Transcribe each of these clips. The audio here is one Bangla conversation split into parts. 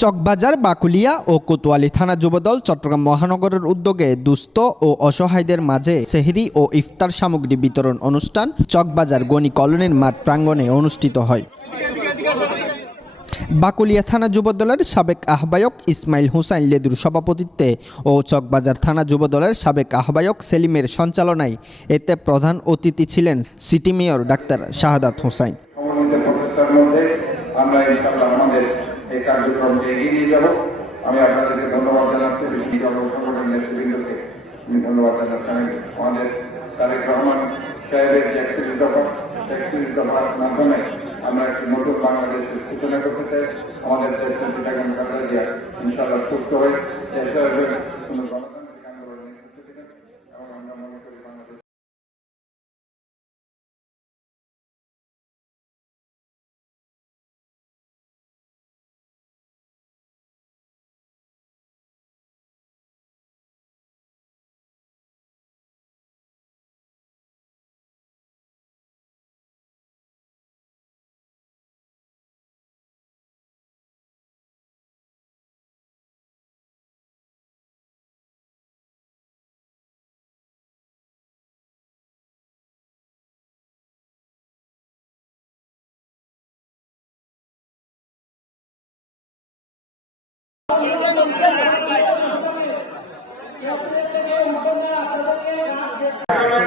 চকবাজার, বাকুলিয়া ও কোতোয়ালী থানা যুবদল চট্টগ্রাম মহানগরের উদ্যোগে দুস্থ ও অসহায়দের মাঝে সেহরি ও ইফতার সামগ্রী বিতরণ অনুষ্ঠান চকবাজার গনি কলোনির মাঠ প্রাঙ্গণে অনুষ্ঠিত হয়। বাকুলিয়া থানা যুবদলের সাবেক আহ্বায়ক ইসমাইল হুসাইন লেদুর সভাপতিত্বে ও চকবাজার থানা যুবদলের সাবেক আহ্বায়ক সেলিমের সঞ্চালনায় এতে প্রধান অতিথি ছিলেন সিটি মেয়র ডাক্তার শাহাদাত হোসাইন। আমরা ইনশাআল্লাহ আমাদের এই কার্যক্রমকে এগিয়ে নিয়ে যাব। আমি আপনাদেরকে ধন্যবাদ জানাচ্ছি, সংগঠনের নেতৃবৃন্দকে আমি ধন্যবাদ জানাচ্ছি। আমাদের তারেক রহমান সাহেবের যে 41 দফার মাধ্যমে আমরা একটি নতুন বাংলাদেশের সূচনা করতে চাই। আমাদের দেশের পিতাগান খালেদা জিয়া ইনশাআল্লাহ সুস্থ হয়ে দেশের কোনো গণতান্ত্রিক আন্দোলনের নেতৃত্ব দিবেন এবং আমরা মনে করি বাংলাদেশ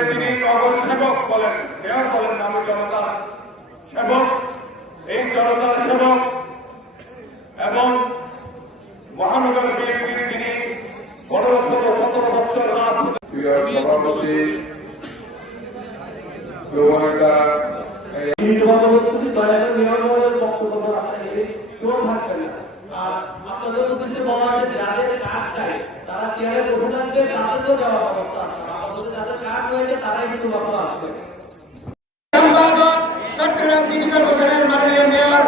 তিনি নগর সেবক বলেন, মেয়র বলেন, আমি জনতার সেবক। এই জনতার সেবক এবং মহানগর বিএনপির তিনি 17 বছর রাজনীতি আপনাদের উদ্দেশ্যে বলা হয় যাদের কাজ চাই তারা চেয়ারে বসে থাকবে, তাদেরকেও দেওয়ার ব্যবস্থা আছে। আমাদের যাদের কাজ হয়েছে তারাই কিন্তু বাবা আসবে। চট্টগ্রাম সিটি কর্পোরেশনের মাননীয় মেয়র,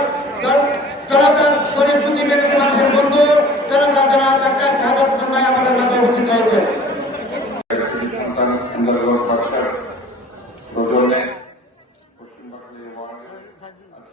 জনতার গরিব দুঃখী মেহনতি মানুষের বন্ধু জনতা ডাক্তার শাহাদাত হোসেন ভাই আমাদের মাঝে উপস্থিত হয়েছে।